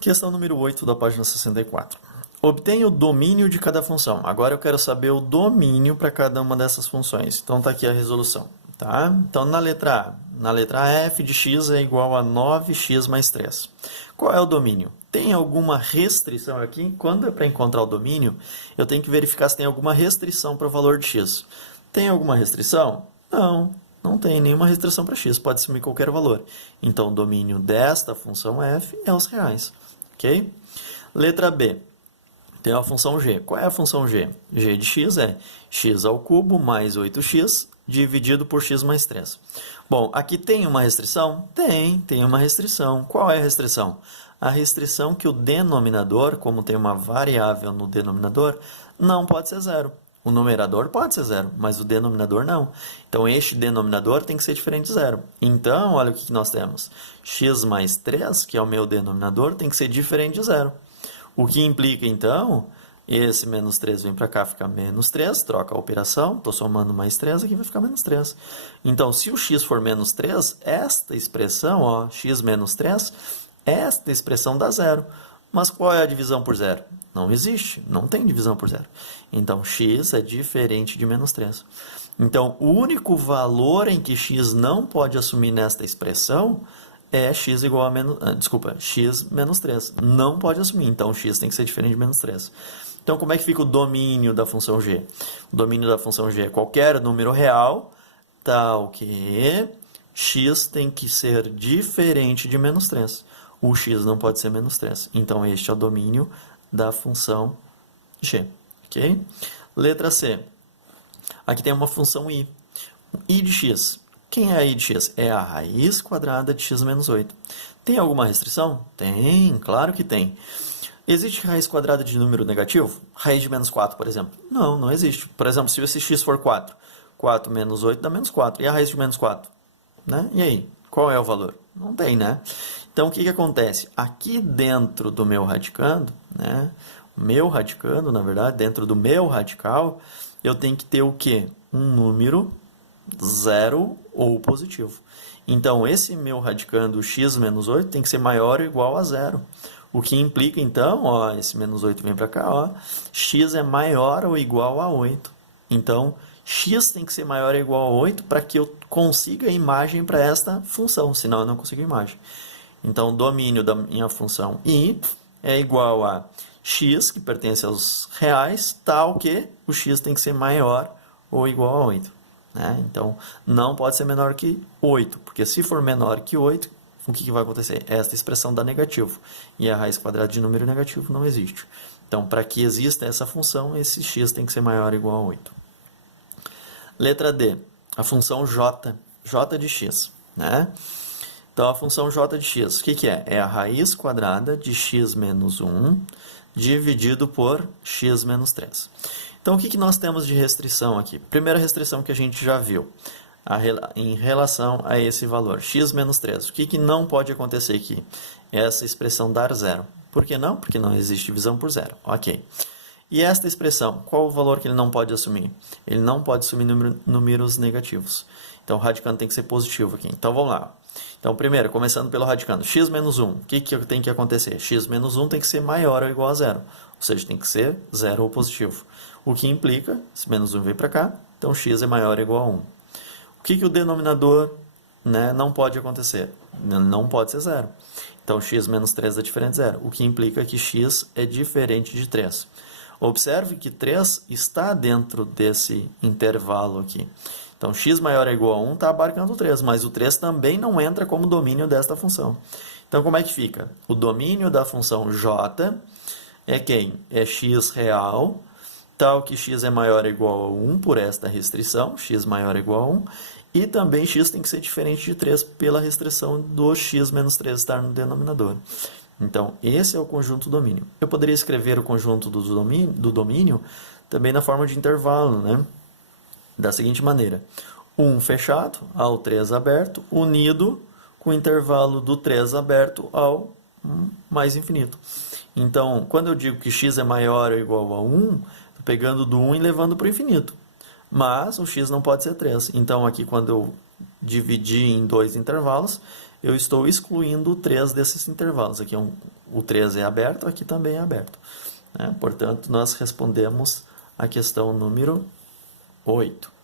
Questão número 8 da página 64. Obtenha o domínio de cada função. Agora eu quero saber o domínio para cada uma dessas funções. Então está aqui a resolução. Tá? Então na letra A, f de x é igual a 9x mais 3. Qual é o domínio? Tem alguma restrição aqui? Quando é para encontrar o domínio, eu tenho que verificar se tem alguma restrição para o valor de x. Tem alguma restrição? Não, não tem nenhuma restrição para x. Pode assumir qualquer valor. Então o domínio desta função f é os reais. Ok? Letra B. Tem a função g. Qual é a função g? G de x é x ao cubo mais 8x dividido por x mais 3. Bom, aqui tem uma restrição? Tem uma restrição. Qual é a restrição? A restrição que o denominador, como tem uma variável no denominador, não pode ser zero. O numerador pode ser zero, mas o denominador não. Então, este denominador tem que ser diferente de zero. Então, olha o que nós temos. X mais 3, que é o meu denominador, tem que ser diferente de zero. O que implica, então, esse menos 3 vem para cá, fica menos 3, troca a operação, estou somando mais 3, aqui vai ficar menos 3. Então, se o x for menos 3, esta expressão, ó, x menos 3, esta expressão dá zero. Mas qual é a divisão por zero? Não existe, não tem divisão por zero. Então, x é diferente de menos 3. Então, o único valor em que x não pode assumir nesta expressão é x igual a x menos 3. Não pode assumir, então x tem que ser diferente de menos 3. Então, como é que fica o domínio da função g? O domínio da função g é qualquer número real, tal que x tem que ser diferente de menos 3. O x não pode ser menos 3. Então, este é o domínio da função g. Ok? Letra C. Aqui tem uma função i. I de x. Quem é a i de x? É a raiz quadrada de x menos 8. Tem alguma restrição? Tem, claro que tem. Existe raiz quadrada de número negativo? Raiz de menos 4, por exemplo? Não, não existe. Por exemplo, se esse x for 4, 4 menos 8 dá menos 4. E a raiz de menos 4? Né? E aí? Qual é o valor? Não tem, né? Então, o que acontece? Aqui dentro do meu radicando, né? Meu radicando, na verdade, dentro do meu radical, eu tenho que ter o quê? Um número zero ou positivo. Então, esse meu radicando x menos 8 tem que ser maior ou igual a zero. O que implica, então, ó, esse menos 8 vem para cá, ó, x é maior ou igual a 8. Então, x tem que ser maior ou igual a 8 para que eu consiga a imagem para esta função, senão eu não consigo a imagem. Então, o domínio da minha função i é igual a x, que pertence aos reais, tal que o x tem que ser maior ou igual a 8. Né? Então, não pode ser menor que 8, porque se for menor que 8, o que vai acontecer? Esta expressão dá negativo, e a raiz quadrada de número negativo não existe. Então, para que exista essa função, esse x tem que ser maior ou igual a 8. Letra D, a função j, j de x. Né? Então, a função j de x, o que é? É a raiz quadrada de x menos 1 dividido por x menos 3. Então, o que nós temos de restrição aqui? Primeira restrição que a gente já viu, em relação a esse valor, x menos 3. O que não pode acontecer aqui? Essa expressão dar zero. Por que não? Porque não existe divisão por zero. Ok. E esta expressão, qual o valor que ele não pode assumir? Ele não pode assumir números negativos. Então, o radicando tem que ser positivo aqui. Então, vamos lá. Então, primeiro, começando pelo radicando, x menos 1, o que tem que acontecer? X menos 1 tem que ser maior ou igual a zero, ou seja, tem que ser zero ou positivo. O que implica, se menos 1 vem para cá, então x é maior ou igual a 1. O que o denominador, né, não pode acontecer? Não pode ser zero. Então, x menos 3 é diferente de zero, o que implica que x é diferente de 3. Observe que 3 está dentro desse intervalo aqui. Então, x maior ou igual a 1 está abarcando o 3, mas o 3 também não entra como domínio desta função. Então, como é que fica? O domínio da função j é quem? É x real, tal que x é maior ou igual a 1 por esta restrição, x maior ou igual a 1, e também x tem que ser diferente de 3 pela restrição do x menos 3 estar no denominador. Então, esse é o conjunto domínio. Eu poderia escrever o conjunto do domínio também na forma de intervalo, né? Da seguinte maneira, 1 fechado ao 3 aberto, unido com o intervalo do 3 aberto ao mais infinito. Então, quando eu digo que x é maior ou igual a 1, estou pegando do 1 e levando para o infinito. Mas o x não pode ser 3. Então, aqui, quando eu dividir em dois intervalos, eu estou excluindo o 3 desses intervalos. Aqui é o 3 é aberto, aqui também é aberto, né? Portanto, nós respondemos a questão número 8.